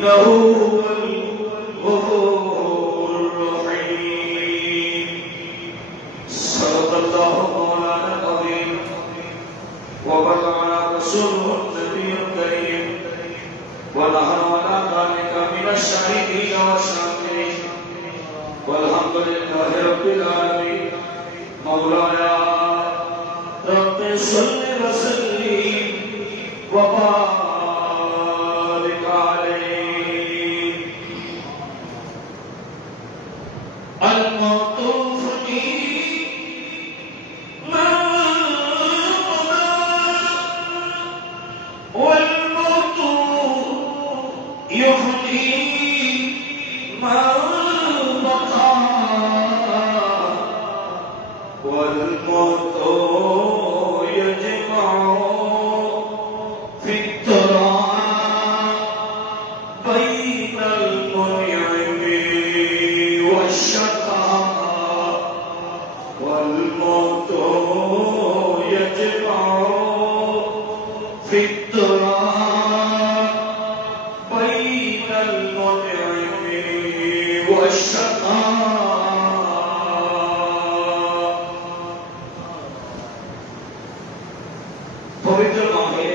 إنه هو الغفور الرحيم صدق الله مولانا العظيم وبلغنا رسوله النبي الكريم ونحن على ذلك من الشاهدين والشاكرين والحمد لله رب العالمين مولانا رب صل وسلم وبارك عليه المطوف পবিত্র মাহে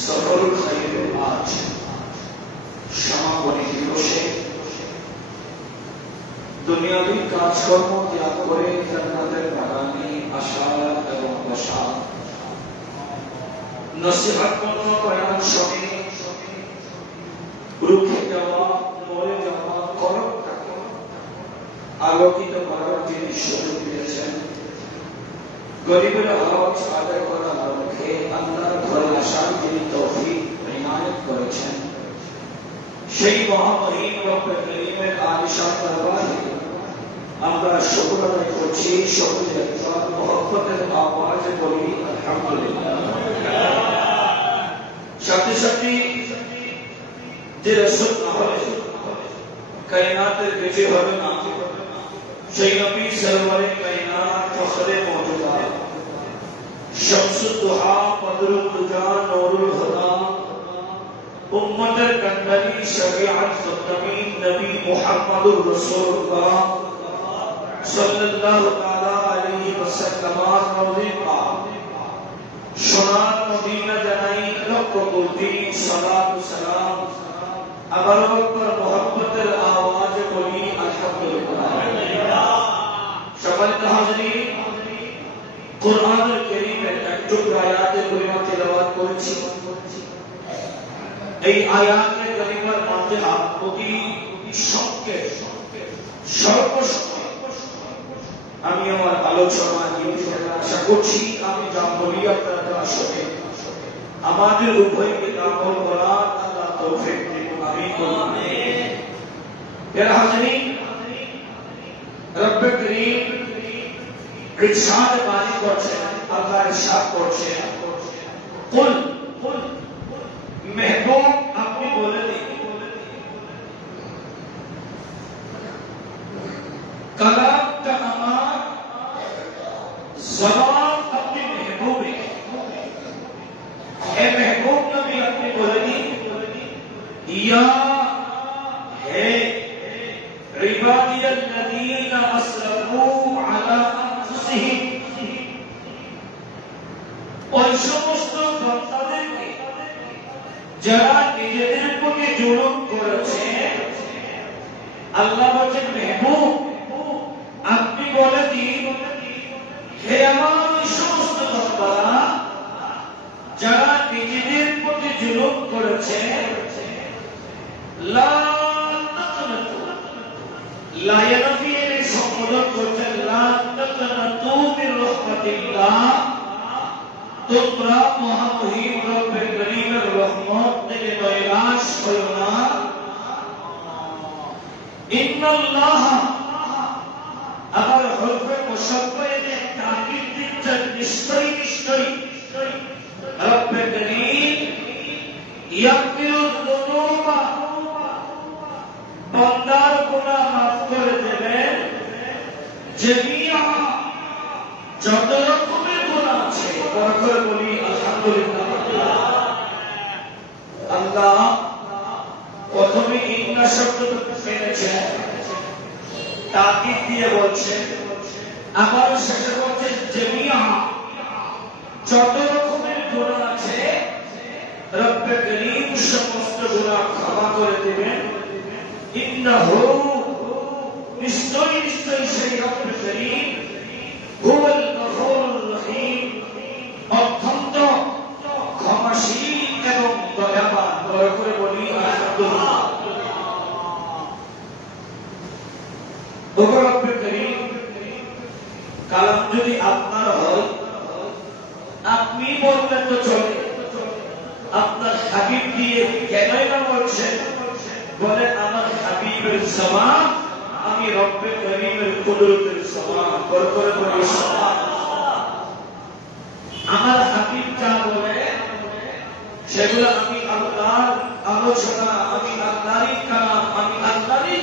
সফরুল খাইরের আজ সমাপনী দিবসে দুনিয়াবী কাজকর্ম ত্যাগ করে জান্নাতের বাগানে আসা এবং বসা নসিহতপূর্ণ বয়ান শুনে রুখে যাওয়া মরে যাওয়া কলমটাকে আলোকিত করার যিনি সুযোগ দিয়েছেন গরিবের হক আদায় করার লক্ষ্যে আল্লাহর ঘরে আসার যিনি তৌফিক ইনায়েত করেছেন সেই মহামহিম রব্বুল কারীমের আলিশান দরবারে আমরা শুকর আদায় করছি শুকরিয়া তার মহব্বতের আওয়াজে বলি আলহামদুলিল্লাহ সাথে সাথে যে রাসূল না হলে কায়নাতের বেঁচে হবে না সেই নবী সরওয়ারে কায়নাত ফখরে মওজুদা শামসুদ দুহা বদরুদ দুজা নূরুল হুদা উম্মতের কান্ডারি শরিয়াত খতমি নবী মুহাম্মদুর রাসূলুল্লাহ সাল্লাল্লাহু তাআলা আলাইহি ওয়াসাল্লাম নবী পাক সোনার মদিনা জানাই লক্ষ কোটি সালাত ও সালাম আবার আকবার মুহাব্বতের আওয়াজে বলি আলহামদুলিল্লাহ সম্মানিত হাজিরিন কুরআনুল কারীমের একটু আয়াতে কারিমা তেলাওয়াত করেছি এই আয়াতে কারিমার মধ্যে অতি সংক্ষেপ সর্বসময় আমি আমার আলোচনা আশা করছি আমি যা বলি আপনারা আসলে আমাদের উভয়কে আমল করা আল্লাহ তৌফিক দিন আমিন আমিন ইয়া হাজিরিন রব্বুল কারীম ইরশাদ বাণী করছেন আল্লাহ ইরশাদ করছেন কুল মেহবুব আপনি বলে দিন কালামটা আমার জবান আপনি মেহবুবে হে মেহবুব নবী আপনি বলে দিন ইয়া হে ইবাদিয়াল্লাযীনা আসরাফু আলা আনফুসিহিম ওই সমস্ত বান্দাদেরকে যারা নিজেদের প্রতি জুলুম করেছে আল্লাহ বলেন মেহবুব আপনি বলে দিন হে আমার ওই সমস্ত বান্দারা যারা নিজেদের প্রতি জুলুম করেছে লা তাকনাতু লা ইয়ানফি এর সম্বোধন করছেন লা তাকনাতু মির রাহমাতিল্লাহ তোমরা মহামহিম রব্বুল কারীমের রহমত থেকে নৈরাশ হয়ো না ইন্নাল্লাহ আবার হরফে মুশাব্বাহে তাকিদ দিচ্ছেন নিশ্চয়ই রব্বুল কারীম ইয়াগফিরুয যুনুবা বান্দার গুনাহ মাফ করে দেবেন জামিআ যত রকমের গুনাহ আছে বরকত বলি আলহামদুলিল্লাহ আল্লাহ শব্দ এনেছে তাকিদ দিয়ে বলছে, আবার শেষে বলছে জামিয়া, যত রকমের গুনাহ আছে রব্বে করিম সমস্ত গুনাহ ক্ষমা করে দেবেন। ইন্নাহু, নিশ্চয়ই নিশ্চয়ই সেই রব্বে করিম হুয়াল গফুরুর রহিম, অত্যন্ত ক্ষমাশীল এবং দয়াবান। দয়া করে বলি আলহামদুলিল্লাহ। রব্বে করিম কালাম যদি আপনার হয়, আপনি বললেন তো চলে, আপনার হাবিব দিয়ে কেনই না বলছেন? বলে আমার হাবিবের সমান, আমি রব্বে করিমের কুদরতের সমান। করে করে বলি সমান। আমার হাবিব যা বলে সেগুলো আমি আল্লাহর আলোচনা, আমি আল্লাহরই কালাম, আমি আল্লাহরই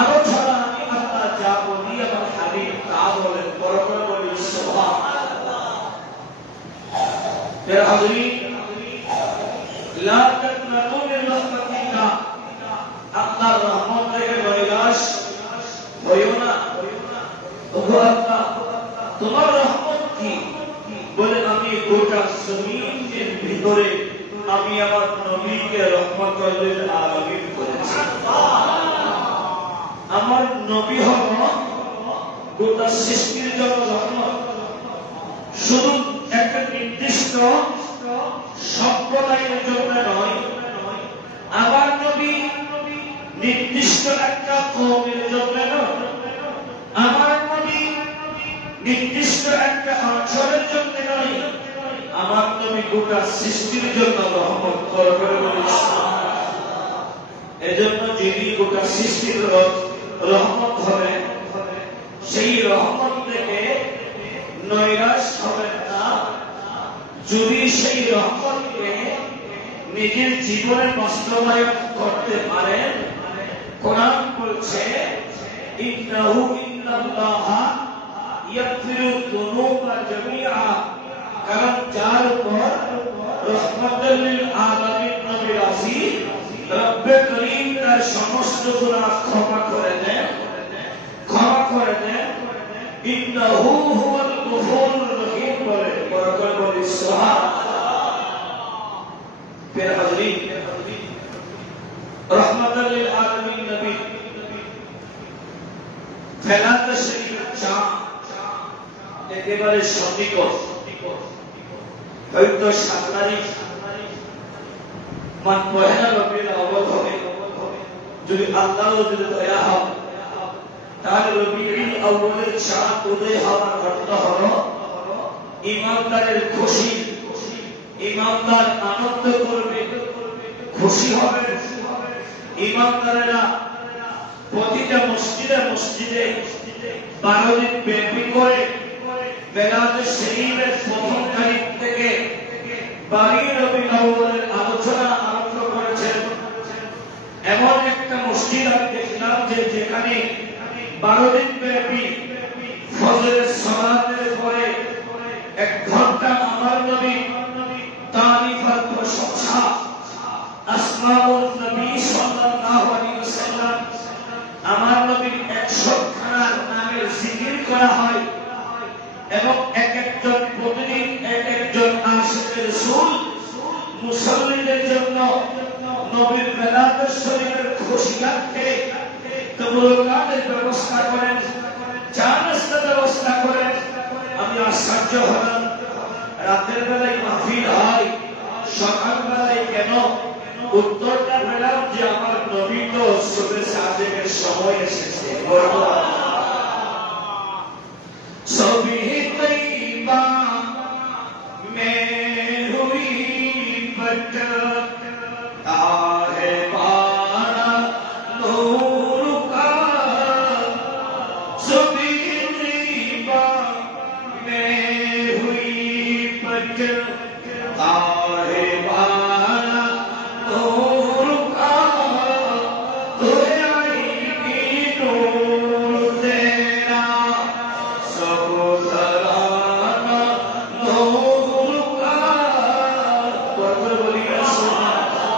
আলোচনা, আমি আল্লাহ যা বলি আমার হাবিব তা বলেন। করে করে বলি সমান। मेरा हाज़रीन, ला तक़नतू मिन रहमतिल्लाह, আল্লাহর রহমত থেকে নৈরাশ হইও না। ওগো আল্লাহ, তোমার রহমত কি? বলে আমি গোটা জমিনের ভিতরে আমি আমার নবীকে রহমতুল লিল আলামিন করেছি। আমার নবী হলো গোটা সৃষ্টির জন্য রহমত, শুধু একটা নির্দিষ্ট সম্প্রদায়ের জন্য নয়। আমার নবী নির্দিষ্ট একটা কওমের জন্য নয়। আমার নবী নির্দিষ্ট একটা অঞ্চলের জন্য নয়। আমার নবী গোটা সৃষ্টির জন্য রহমত। করে বলেছেন, এজন্য যিনি গোটা সৃষ্টির রহমত হবেন, সেই রহমত থেকে নৈরাশ হবেন না। যদি সেই রহমতকে নিজের জীবনে বাস্তবায়ন করতে পারেন, কোরআন বলছে ইন্নাহু ইন্নাল্লাহা ইয়াগফিরুয যুনুবা জামিআ, কারণ যার উপর রহমতুল লিল আলামিন নবী রাসূল রব্বে করিম তার সমস্ত গুনাহ ক্ষমা করে দেন, ক্ষমা করে দেন। ইন্নাহু হুয়াল গফুরুর রহিম বলে। বরকত বলি সুবহানাল্লাহ। প্রিয় হাজরিন, রহমতুল লিল আলামিন নবী ফেলাত শরীফের চাঁদ একেবারে সন্নিকট, হয়তো 7 তারিখ মান পহেলা রবিউল আউয়াল হবে। যদি আল্লাহর যদি দয়া হয় তাহলে রবিউল আউয়ালের চাঁদ উদয় হওয়ার অর্থ হলো ইমানদারের খুশি, ইমানদার আনন্দ করবে, খুশি হবে। ইমানদারেরা প্রতিটা মসজিদে মসজিদে 12 দিন ব্যাপী করে মিলাদ শরীফের প্রথম তারিখ থেকে 12 রবিউল আউয়ালের আলোচনা আরম্ভ করেছেন। এমন একটা মসজিদ আমি দেখলাম যে যেখানে 12 দিন ব্যাপী ফজরের সালাতের পরে 1 ঘন্টা আমার নবী তারিফ আর প্রশংসা, আসমাউন নবী সাল্লাল্লাহু আলাইহি ওয়াসাল্লাম, আমার নবীর 100 খানার নামের জিকির করা হয়। এবং এক একজন প্রতিদিন এক একজন আশিকে রাসূল মুসল্লিদের জন্য নবীর মিলাদ শরীফের খুশিয়াতে তবরুকাতের ব্যবস্থা করেন, চা নাস্তার ব্যবস্থা করেন। আমি আশ্চর্য হলাম, রাতের বেলায় মাহফিল হয়, সকাল বেলায় কেন? উত্তরটা পেলাম যে আমার নবী তো সুবে সাদেকের সময় এসেছে। সবই তৈবা মে হুই বট আহে পারা নূর কা, সবই তৈবা মে হুই বট আহে পারা নূর কা, তুই আই নূর তেরা সব তরানা নূর কা। বলি সুবহানাল্লাহ।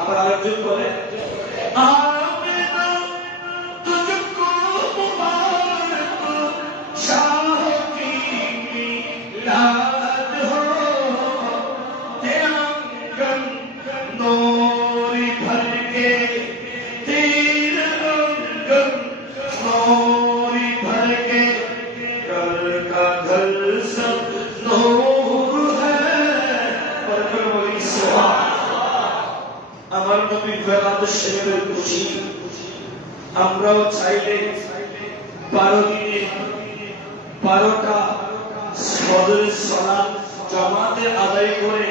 আমরা তাওয়াজ্জুহ করেন आमिना तुझको मुबारक शाह की मिलाद हो तेरा अंगन नूरी भर के तेरा अंगन नूरी भर के घर का घर सब नूर है पर कोई सुभान আমার নবীর বেলাত শরীফের খুশি আমরাও চাইলে 12 দিনে 12টা ফজরের সালাত জামাতে আদায় করে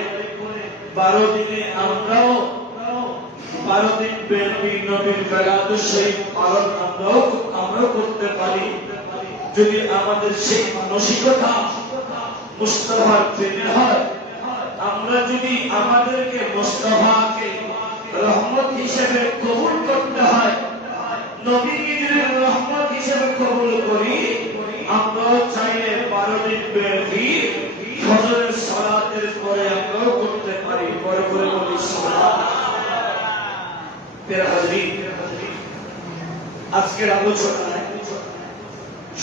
12 দিনে আমরাও 12 দিন ব্যাপী নবীর বেলাত শরীফ পালন আমরাও করতে পারি যদি আমাদের সেই মানসিকতা মুস্তাফার প্রেমে হয় আমরা যদি আমাদেরকে মুস্তাফাকে রহমত হিসেবে কবুল করতে হয় নবীর রহমত হিসেবে কবুল করি আমরা চাইলে 12 দিন ব্যাপী ফজরের সালাতের পরে আমরাও করতে পারি পরে পরে বলি সুবহানাল্লাহ প্রিয় হাজরিন আজকের আলোচনায়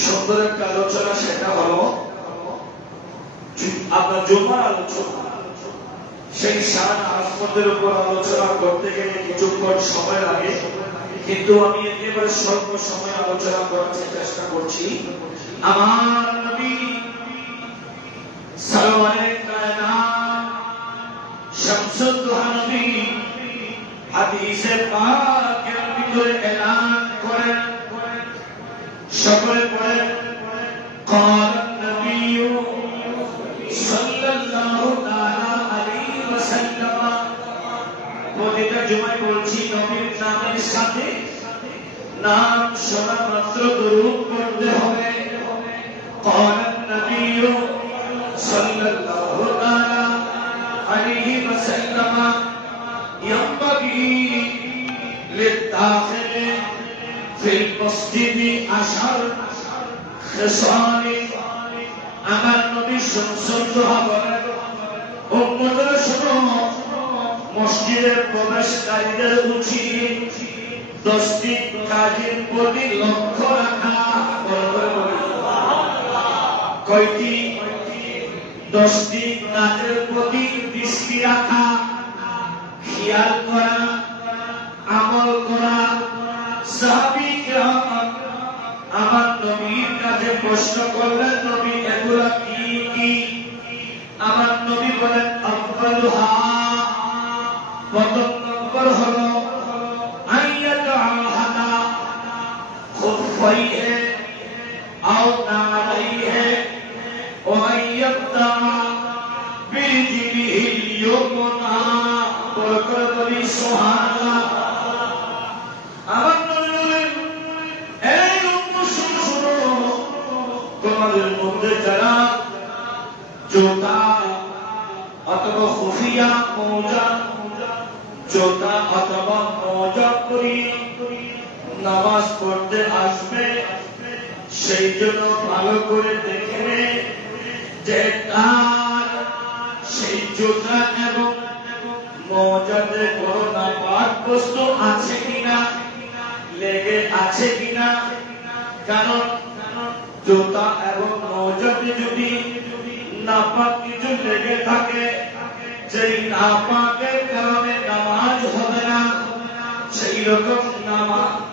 সুন্দর একটা আলোচনা সেটা হলো আপনার জুমার আলোচনা সেই শান আজমতের উপর আলোচনা করতে গেলে কিছুক্ষণ সময় লাগে কিন্তু আমি একেবারে স্বল্প সময় আলোচনা করার চেষ্টা করছি আমার নবী সরওয়ারে কায়নাত শামসুদ দুহা নবী হাদিসে পাকের ভিতরে এলান করেন সকলে পড়েন قال النبي صلى الله عليه وسلم প্রতিটা জুমায় বলছি নবীর নামের সাথে নাম শোনা মাত্র দরুদ পড়তে হবে قال النبي صلى الله عليه وسلم ينبغي للداخل في المسجد 10 خصال আমার নবী সুন্দর বলেন উম্মতরা শুনো মসজিদে প্রবেশকারীদের উচিত 10টি কাজের প্রতি লক্ষ্য রাখা কয়টি 10টি কাজের প্রতি দৃষ্টি রাখা খেয়াল করা আমল করা সাহাবী কিরাম আমার নবীর কাছে প্রশ্ন করলেন নবী এগুলা কি কি আমার নবী বলেন আফদালুহা প্রথম নম্বর হলো আইয়াতু আহাদা খুফাইহি আও নালাইহি ওয়া আইয়াতা বিরিজলিহি ইয়ুমনা বরকত বলি সুবহানাল্লাহ আমার নবী বলেন এই উম্মত শুনো তোমাদের মধ্যে যারা জোতা অথবা খুফিয়া মোজা জোতা অথবা মোজা পরি নামাজ পড়তে আসবে সেই জন্য ভালো করে দেখে নে যে তার সেই জোতা এবং মোজাতে কোনো নাপাক বস্তু আছে কিনা লেগে আছে কিনা কারণ জুতা এবং মোজাতে যদি নাপাক কিছু লেগে থাকে সেই নাপাকের কারণে নামাজ হবে না সেই রকম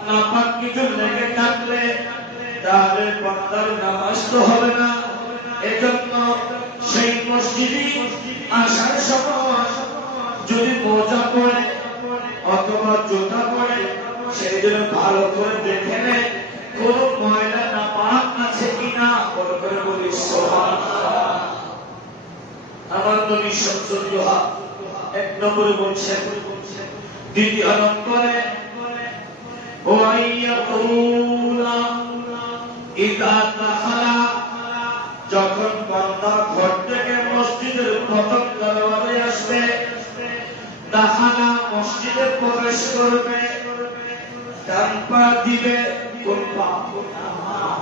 নাপাক কিছু লেগে থাকলে তাহলে বান্দার নামাজ তো হবে না এজন্য সেই মসজিদে আসার সময় যদি মোজা পরে অথবা জুতা পরে সেই জন্য ভালো করে দেখে নে কোন ময়লা নাপাক আছে কিনা বলে করে বলি সুবহানাল্লাহ আমার নবী সাল্লাল্লাহু আলাইহি এক নম্বরে বলছেন দ্বিতীয় নম্বরে ওয়াইয়াকুলা ইদা দাখালা যখন বান্দা ঘর থেকে মসজিদের প্রথম দরজায় আসবে দাখালা মসজিদে প্রবেশ করবে ডান পা দিবে কোন পা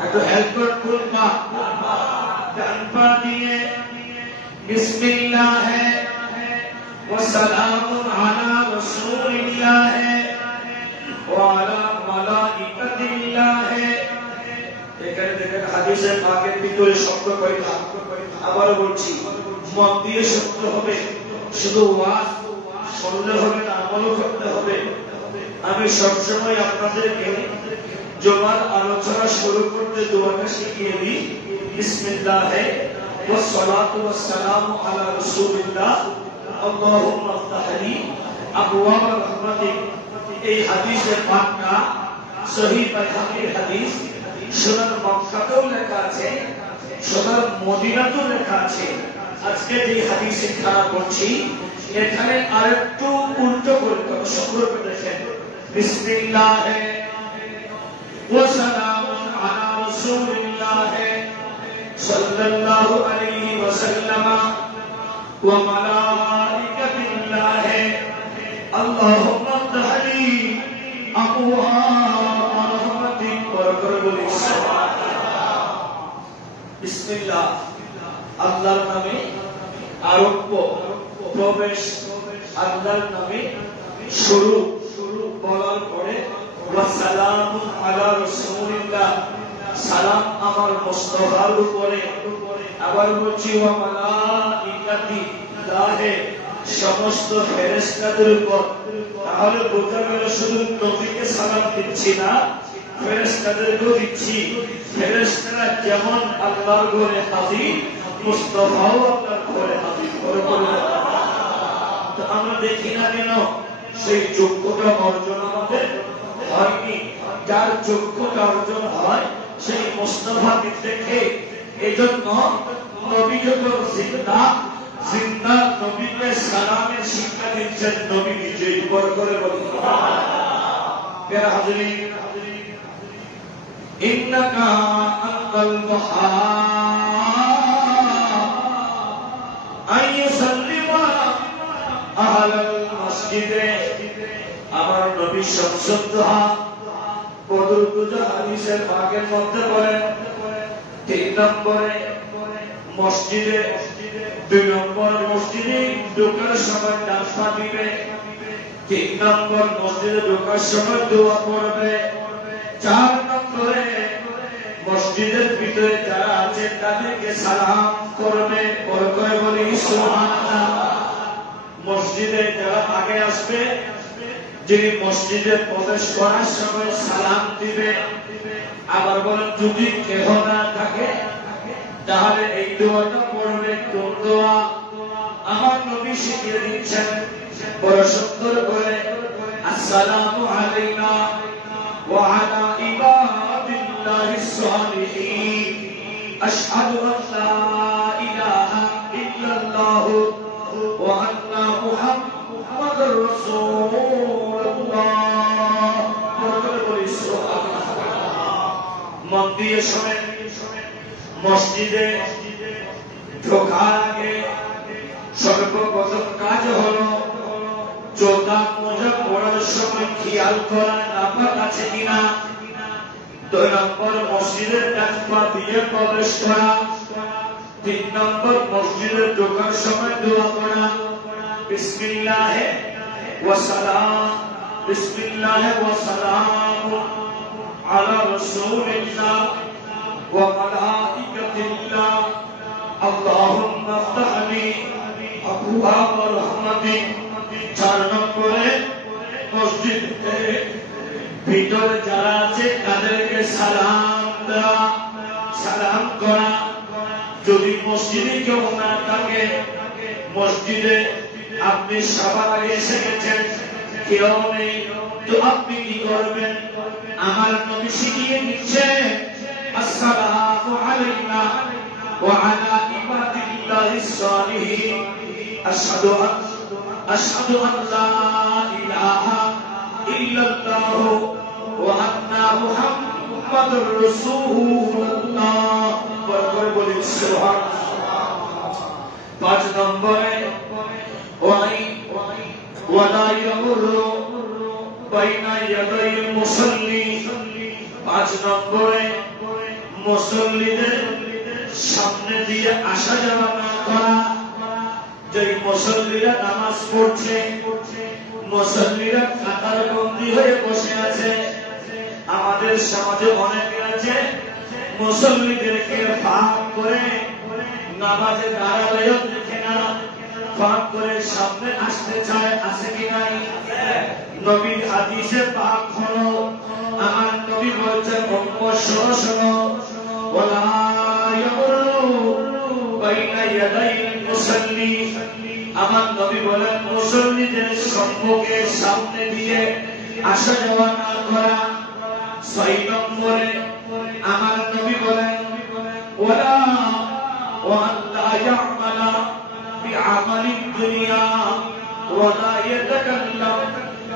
একটু হেল্প করে কোন পা ডান পা দিয়ে বিসমিল্লাহ ওয়াসালামুন আলা রাসূলিল্লাহ ওয়া আলা মালাইকাতিল্লাহ। এখানে দেখেন হাদিসের পাকের ভিতরে শব্দ কয়টা? আবার বলছি, মন দিয়ে শুনতে হবে, শুধু ওয়াজ শুনলে হবে না, আমলও করতে হবে। আমি সবসময় আপনাদেরকে জুমার আলোচনা শুরু করতে দোয়াটা শিখিয়ে দিই, বিসমিল্লাহি ওয়াস সালাতু ওয়াস সালামু আলা রাসূলিল্লাহ আল্লাহুম্মা ইফতাহলি আবওয়াব রাহমাতিক। এই হাদিসের পাকটা সহিহ বাইহাকির হাদিস, সুনান মক্কাতেও লেখা আছে, সুনান মদিনাতেও লেখা আছে। আজকে যে হাদিসে খারাপ করছি এখানে আরেকটু উল্টো করে শুরু করে দেখেন, বিসমিল্লাহি ওয়া সালামুন আলা রাসূলিল্লাহ সাল্লাল্লাহু আলাইহি ওয়া সাল্লাম ওয়া মালাইকাতিল্লাহ আল্লাহুম্মা ইফতাহলি আবওয়াব রাহমাতিক। বরকত বলি সুবহানাল্লাহ। বিসমিল্লাহ, আল্লাহর নামে আরম্ভ, প্রবেশ, আল্লাহর নামে শুরু বলার পরে ওয়াসালামুন আলা রাসূলিল্লাহ, সালাম আমার মুস্তাফার উপরে। আবার বলছি ওয়া মালাইকাতিল্লাহ, সমস্ত ফেরেশতাদের উপর। তাহলে বোঝা গেল শুধু নবীকে সালাম দিচ্ছি না, ফেরেশতাদেরকেও দিচ্ছি। ফেরেশতারা যেমন আল্লাহর ঘরে হাজির, মুস্তাফাও আল্লাহর ঘরে হাজির। তো আমরা দেখি না কেন সেই যোগ্যতা অর্জন আমাদের হয়নি। যার যোগ্যতা অর্জন হয় সেই মুস্তাফাকে দেখে। এই জন্য নবী যখন জিন্দা নবীকে সালামের শিক্ষা দিচ্ছেন নবী নিজেই। বড় করে বলি প্যারা হাজিরিন, ইন্নাকা আনতাল ওয়াহ্হাব আইয়ুসাল্লিমা আহলাল মসজিদে। আমার নবী সংসদ দোয়া বদর পূজা হাদিসের ভাগের মধ্যে বলেন, 3 নম্বরে মসজিদে, 2 নম্বর মসজিদে ঢোকার সময় ডান পা দিবে, 3 নম্বর মসজিদে ঢোকার সময় দোয়া পড়বে, 4 নম্বরে মসজিদের ভিতরে যারা আছে তাদেরকে সালাম করবে। বড় করে বলি সুবহানাল্লাহ। মসজিদে যারা আগে আসবে, যিনি মসজিদে প্রবেশ করার সময় সালাম দিবে। আবার বলেন যদি কেহ না থাকে তাহলে এই দোয়াটা পড়বে। কোন দোয়া? আমার নবী শিখিয়ে দিচ্ছেন বড় সুন্দর করে, আসসালামু আলাইনা ওয়া আলা ইবাদিল্লাহিস সালিহিন, আশহাদু আন লা ইলাহা ইল্লাল্লাহ ওয়া আন্না মুহাম্মাদুর রাসূলুল্লাহ। মন দিয়ে শোনেন, মসজিদে ঢোকার আগে সর্বপ্রথম কাজ হলো জোতা মোজা পরার সময় খেয়াল করা নাপাক আছে কিনা। 2 নম্বর মসজিদের ডান পা দিয়ে প্রবেশ করা। 3 নম্বর মসজিদে ঢোকার সময় দোয়া করা, বিসমিল্লাহি ওয়া সালাম, বিসমিল্লাহি ওয়া সালাম আলা রাসূলিল্লাহ ওয়া মালাইকাতিল্লাহ আল্লাহুম্মা ইফতাহলি আবওয়াব রাহমাতিক। 4 নম্বরে মসজিদের ভিতরে যারা আছে তাদেরকে সালাম দেওয়া, সালাম করা। যদি মসজিদে কেউ না থাকে, মসজিদে আপনি সবার আগে এসে গেছেন, কেউ নেই, তো আপনি কি করবেন? আমার নবী শিখিয়ে দিচ্ছে, আসসালামু আলাইনা ওয়া আলা ইবাদিল্লাহিস সালিহিন, আশহাদু আন লা ইলাহা ইল্লাল্লাহ ওয়া আন্না মুহাম্মাদুর রাসূলুল্লাহ। বরকত বলি সুবহানাল্লাহ। 5 নম্বরে ওয়ালা ইয়ামুরু বাইনা ইয়াদাইল মুসাল্লি। 5 নম্বরে মুসল্লিদের সামনে দিয়ে আসা যাওয়া না করা। যে মুসল্লিরা নামাজ পড়ছে, মুসল্লিরা কাতার বন্দী হয়ে বসে আছে। আমাদের সমাজে অনেকে আছে মুসল্লিদেরকে ফাঁক করে নামাজে দাঁড়ালেও দেখে না, ফাঁক করে সামনে আসতে চায়, আসে কি নাই? নবীর হাদিসে পাক হলো, আমার নবী বলছেন উম্মত শোনো শোনো, ওয়ালা ইয়ামুরু বাইনা ইয়াদাইল মুসাল্লি, আমার নবী বলেন মুসল্লিদের সম্মুখে সামনে দিয়ে আসা যাওয়া না করা। 6 নম্বরে আমার নবী বলেন ওয়ালা ওয়ালা ইয়ামালা বিআমালিদ দুনিয়া ওয়ালা ইয়াতাকাল্লাম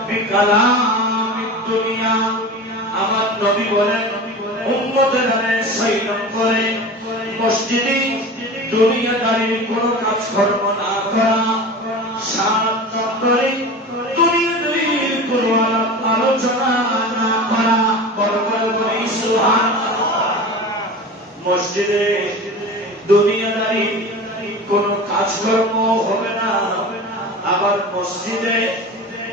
বিকালামিদ দুনিয়া। আমার নবী বলেন উম্মতের 6 নম্বরে মসজিদে দুনিয়াদারির কোনো কাজকর্ম না করা। 7 নম্বরে দুনিয়াদারির কোনো আলোচনা না করা। বড় বড় সুবহানাল্লাহ। মসজিদে দুনিয়াদারির কোনো কাজকর্ম হবে না, আবার মসজিদে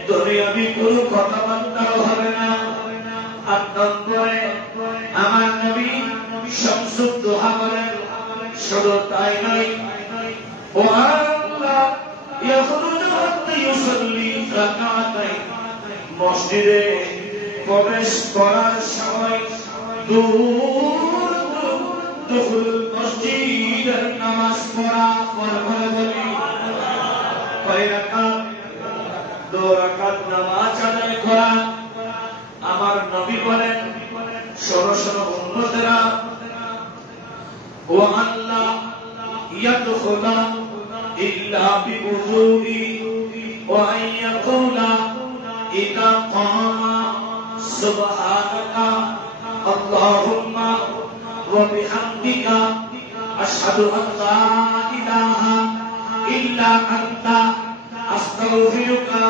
দুনিয়াবি কোনো কথাবার্তাও হবে না। 8 নম্বরে আমার নবী শামসুদ দোহা বলেন শুধু তাই নয়, ও আল্লাহ ইয়াখরুজু হাত্তা ইউসাল্লি রাকাতাইন, মসজিদে প্রবেশ করার সময় দুখুল মসজিদের নামাজ পড়া। বলি কয় রাকাত? 2 রাকাত নামাজ আদায় করা। আমার নবী বলেন শোনো শোনো উম্মতেরা, ওয়া আল্লাহ ইয়াদখুলা ইল্লা বিউযুই ওয়া আইয়াকুলা ইযা কামা সুবহানাকা আল্লাহুম্মা ওয়া বিহামদিকা আশহাদু আন লা ইলাহা ইল্লা আনতা আস্তাগফিরুকা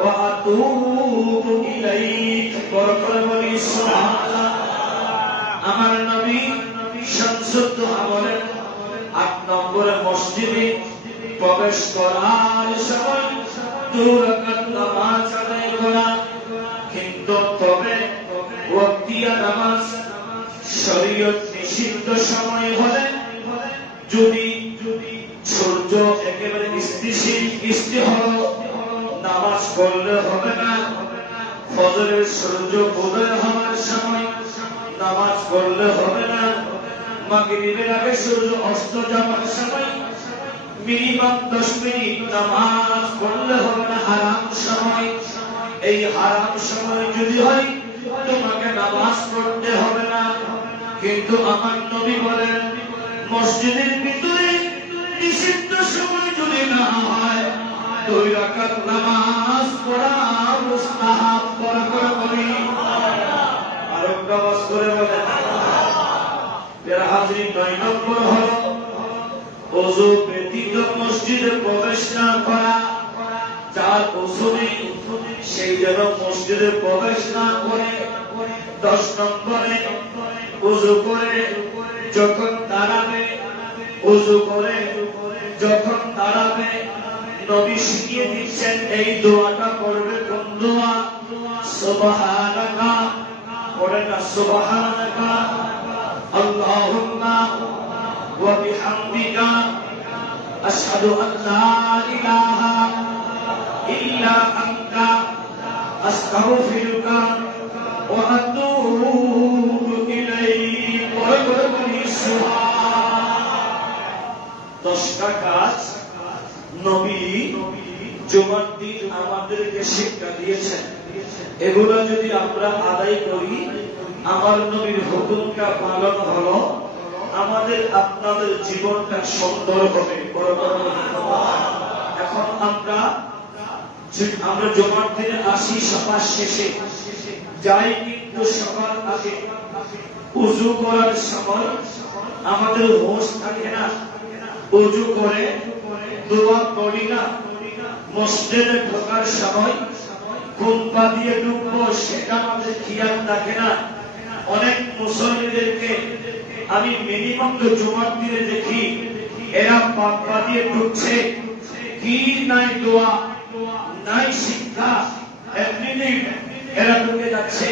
ওয়া আতুবু ইলাইক। বরকত বলি সুবহানাল্লাহ। আমার নবী শামসুদ দোহা বলেন 8 নম্বরে মসজিদে প্রবেশ করার সময় 2 রাকাত নামাজ আদায় করা। কিন্তু তবে ওয়াক্তিয়া নামাজ শরীয়ত নিষিদ্ধ সময় হলে যদি সূর্য একেবারে ইস্তিহর নামাজ পড়লে হবে না। ফজরের সূর্য উদয় হওয়ার সময় নামাজ পড়লে হবে না। মাগরিবের আগে সূর্য অস্ত যাওয়ার সময় মিনিমাম 10 মিনিট নামাজ পড়লে হবে না, হারাম সময়। এই হারাম সময় যদি হয় তোমাকে নামাজ পড়তে হবে না। কিন্তু আমার নবী বলেন মসজিদের ভিতরে নিষিদ্ধ সময় যদি না হয় 2 রাকাত নামাজ পড়া মুস্তাহাব। বরকত বলি আর একটা আওয়াজ করে বলেন যারা হাজির। 9 নম্বর হলো ওযু ব্যতীত মসজিদে প্রবেশ না করা। যার ওযু নেই সেই যেন মসজিদে প্রবেশ না করে। 10 নম্বরে ওযু করে যখন দাঁড়াবে, ওযু করে যখন দাঁড়াবে নবী শিখিয়ে দিচ্ছেন এই দোয়াটা করবে। কোন দোয়া? সুবহানাকা, পড়ে না সুবহানাকা আল্লাহুম্মা ওয়া বিহামদিকা আশহাদু আন লা ইলাহা ইল্লা আনতা আস্তাগফিরুকা ওয়া আতুবু ইলাইক। বলি সুবহানাল্লাহ। 10টা কাজ নবী জুমার দিন আমাদেরকে শিক্ষা দিয়েছেন। এগুলো যদি আমরা আদায় করি আমার নবীর হুকুমটা পালন হলো, আমাদের আপনাদের জীবনটা সুন্দর হবে। এখন আমরা জুমার দিনে আসি সকাল শেষে যাই, কিন্তু সকাল আগে উযু করার সময় আমাদের হোশ থাকে না। উযু করে দোয়া পড়ি না। মসজিদে ঢোকার সময় কোন পা দিয়ে ঢুকবো সেটা আমাদের খেয়াল থাকে না। অনেক মুসল্লিদেরকে আমি মিনিমাম তো জুমার দিনে দেখি এরা পা দিয়ে ঢুকছে, জিকির নাই দোয়া নাই শিক্ষা, এমনিতেই এরা ঢুকে যাচ্ছে।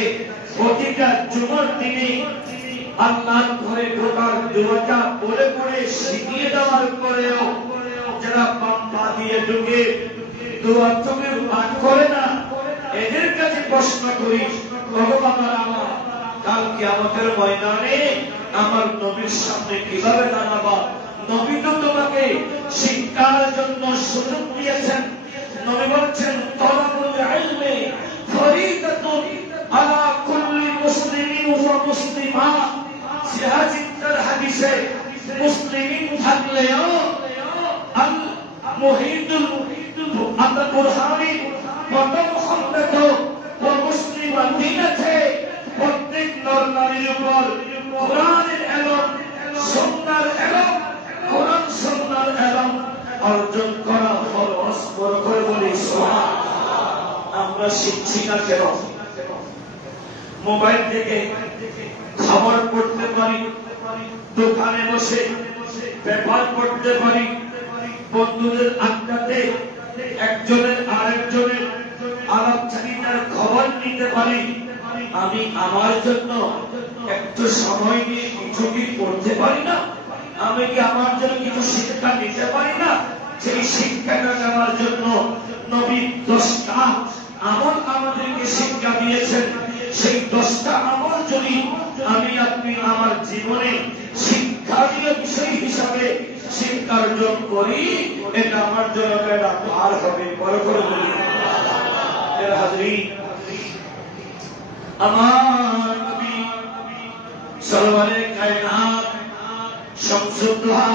প্রতিটা জুমার দিনে আল্লাহর ঘরে ঢোকার দোয়াটা পড়ে পড়ে শিখিয়ে দেওয়ার পরেও যারা পা দিয়ে ঢুকে দোয়া চোখে পাঠ করে না, এদের কাছে প্রশ্ন করি, ভগবান আমার কালকে আমাদের ময়দানে আমার নবীর সামনে কিভাবে দাঁড়াবা? নবী তো তোমাকে শিক্ষার জন্য সুযোগ দিয়েছেন। নবী বলছেন তলাবুল ইলমি ফরিদাতুন আলা কুল্লি মুসলিমিন ওয়া মুসলিমা। সিহাজিত্তার হাদিসে মুসলিমিন থাকলেও আল মুহিদুল আল বুরহানি প্রথম খণ্ডত ও মুসলিমাতিন আছে। প্রত্যেক নর নারীর উপর কোরআনের এলম, সুন্নাহর এলম, কোরআন সুন্নাহর এলম অর্জন করা ফরজ। করে বলি সুবহানাল্লাহ। আমরা শিখছি না কেন? মোবাইল থেকে খবর পড়তে পারি, দোকানে বসে পেপার পড়তে পারি, বন্ধুদের আড্ডাতে একজনের আরেকজনের আলাপচারিতার খবর নিতে পারি। আমি আমার জন্য একটু সময় নিয়ে কিছু কি পড়তে পারি না? আমি কি আমার জন্য কিছু শিক্ষা নিতে পারি না? সেই শিক্ষাটা নেওয়ার জন্য নবী 10টা আমল আমাদেরকে শিক্ষা দিয়েছেন। সেই 10টা আমল যদি আমি আপনি আমার জীবনে শিক্ষারীয় বিষয় হিসাবে শিক্ষা অর্জন করি, এটা আমার জন্য একটা পার হবে। বড় করে বলি হাজরিন, আমার নবী সরওয়ারে কায়নাত শামসুদ দুহা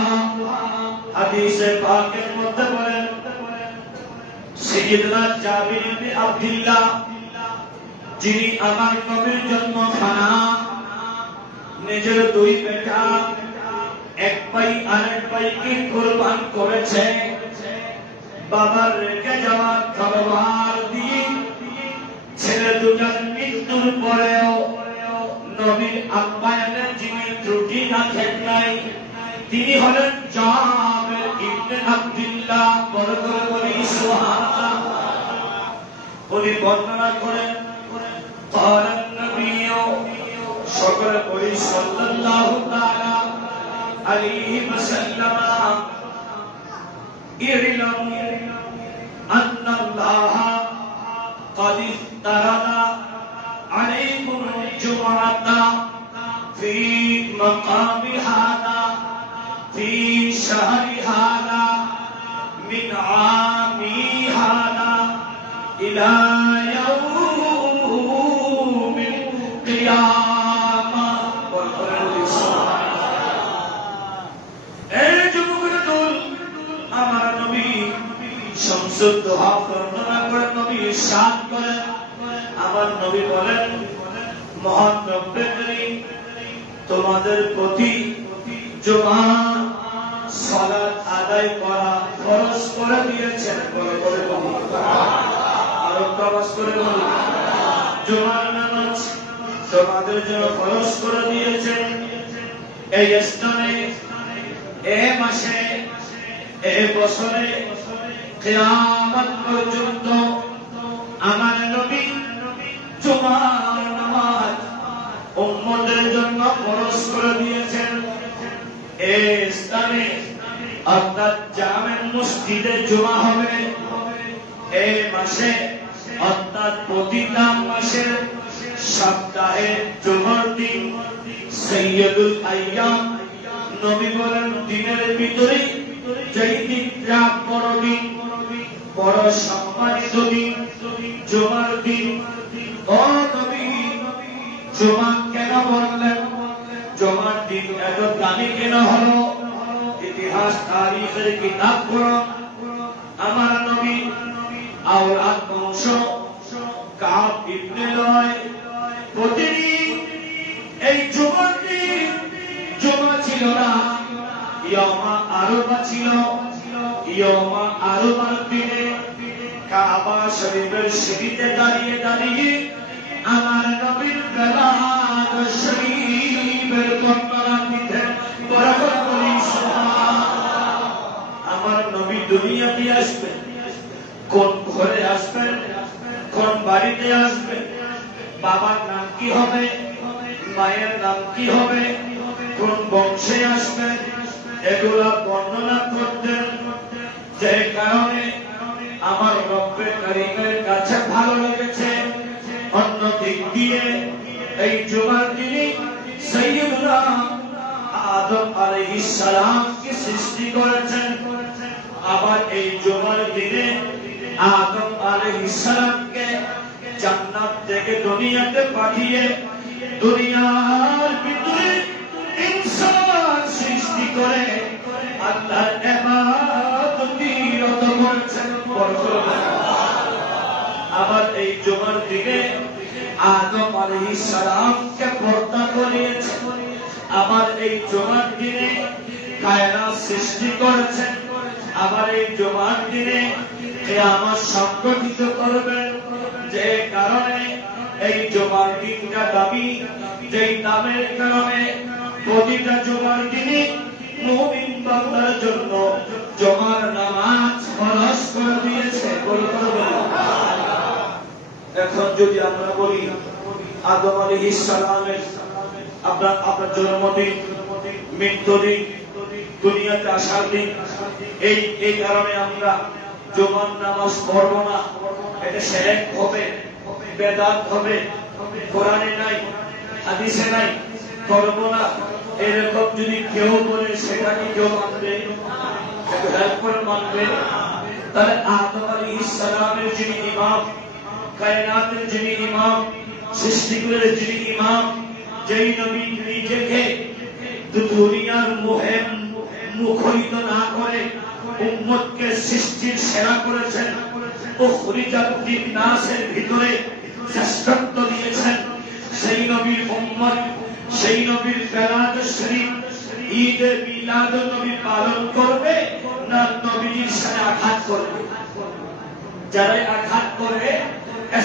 হাদিসে পাকের মধ্যে বলেন, সাইয়েদনা জাবির ইবনে আব্দুল্লাহ যিনি আমার নবীর জন্ম খানা নিজের 2 বেটা এক ভাই আরেক ভাইকে কুরবান করেছে। বাবার রেখে যাওয়া খাবার দিয়ে ছেলে দুটার মৃত্যুর পরেও নবীর আপ্যায়নের যিনি ত্রুটি রাখেন নাই, তিনি হলেন জাবির ইবনে আব্দুল্লাহ। বড় করে বলি সুবহানাল্লাহ। উনি বর্ণনা করেন, قال النبي সকলে বলি সাল্লাল্লাহু তাআলা আলাইহি ওয়াসাল্লাম, ইরলাম আন্নাল্লাহ قد افترض عليكم الجمعة في مقام هذا في شهر هذا من عام هذا إلى يوم القيامة. এই যুবকের দল আমার নবী শামসুদ দুহা বর্ণনা করে, নবী ইরশাদ করেন, আমার নবী বলেন, মহান রব্বে করিম তোমাদের প্রতি জুমা সালাত আদায় করা ফরজ করে দিয়েছেন। বলে বলে বলি আরো প্রবাস করে বলি, জুমার নামাজ তোমাদের জন্য ফরজ করে দিয়েছেন। এই স্থানে, এই মাসে, এই বছরে কিয়ামত পর্যন্ত আমার নবী জুমার নামাজ উম্মতের জন্য ফরজ করে দিয়েছেন। এই স্থানে অর্থাৎ জামে মসজিদে জুমা হবে। এই মাসে অর্থাৎ প্রতিটা মাসের সপ্তাহে জুমার দিন সাইয়্যিদুল আইয়াম। নবী বলেন, দিনের ভিতরে যেই দিনটা বড় দিন, বড় সম্মানিত দিন জুমার দিন। ও নবী, জুমা কেন বললেন? জুমার দিন এত দামি কেন হলো? ইতিহাস তারিখের কিতাব পড়ো। আমার নবী আওলাদ বংশ কাব ইবনে লয় প্রতিদিন এই জুমার দিন, জুমা ছিল না, ইয়ামা আরবা ছিল। ইয়ামা আরবার দিনে কাবা শরীফের সিঁড়িতে দাঁড়িয়ে দাঁড়িয়ে আমার নবীর কালাম শরীফের বর্ণনা দিতেন। বরাবর বলি সুবহানাল্লাহ। আমার নবী দুনিয়াতে আসবেন, কোন ঘরে আসবেন, কোন বাড়িতে আসবেন, বাবার নাম কি হবে, মায়ের নাম কি হবে, কোন বংশে আসবেন, এগুলা বর্ণনা করতেন। যে কারণে আমার রব্বে কারীমের কাছে ভালো লেগেছে। অন্য দিক দিয়ে এই জুমার দিনে সাইয়্যিদুনা আদম আলাইহিস সালামকে সৃষ্টি করেছেন। আবার এই জুমার দিনে আদম আলাইহিস সালামকে জান্নাত থেকে দুনিয়াতে পাঠিয়ে দুনিয়ার ভিতরে ইনসান সৃষ্টি করে আল্লাহর ইবাদতে রত করেছেন। আবার এই জুমার দিনে আদম আলাইহিস সালামকে পর্দা করিয়েছেন। আবার এই জুমার দিনে কায়নাত সৃষ্টি করেছেন। আবার এই জুমার দিনে কিয়ামত সংঘটিত করবেন। যে কারণে এই জুমার দিনটা দামি, যেই দামের কারণে প্রতিটা জুমার দিনে মুমিন বান্দার জন্য জুমার নামাজ ফরজ করে দিয়েছে। এখন যদি আমরা বলি আদম আলাইহিস সালামের আপনার জন্মদিন, মৃত্যুদিন, দুনিয়াতে আসার দিন, এই কারণে আমরা জুমার নামাজ পড়ব না, এটা শিরক হবে, বেদাত হবে, কোরআনে নাই, হাদিসে নাই, করব না, এরকম যদি কেউ বলে সেটা কি কেউ মানবে? হেল্প করে মানবে? তাহলে আদম আলাইহিস সালামের যিনি ইমাম, কায়নাতের যিনি ইমাম, সৃষ্টিকুলের যিনি ইমাম, যেই নবী নিজেকে দুনিয়ার মোহে মুখরিত না করে উম্মতকে সৃষ্টির সেরা করেছেন, উখরিজাত লিন-নাসের ভিতরে শ্রেষ্ঠত্ব দিয়েছেন, সেই নবীর উম্মত, সেই নবীর মিলাদ শরীফ, ঈদে মিলাদ নবী পালন করবে না নবীর সাথে আঘাত করবে? যারা আঘাত করে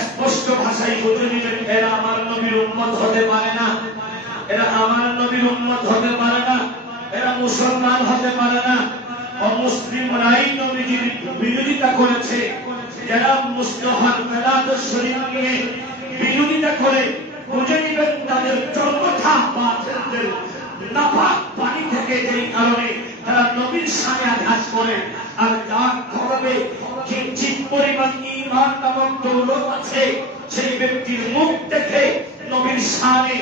স্পষ্ট ভাষায় বুঝে নেবেন এরা আমার নবীর উম্মত হতে পারে না, এরা আমার নবীর উম্মত হতে পারে না, এরা মুসলমান হতে পারে না। অমুসলিমরাই নবীজির বিরোধিতা করেছে। যারা মুস্তাহার মিলাদ শরীফ নিয়ে বিরোধিতা করে বুঝে নেবেন তাদের জন্মথা বাতিলদের নাপাক পানি থেকে, যেই কারণে তারা নবীর সামনে আঘাত করে। আর যার করবে কিঞ্চিত পরিমাণ ঈমান নামক দৌলত আছে, সেই ব্যক্তির মুখ দেখে নবীর সামনে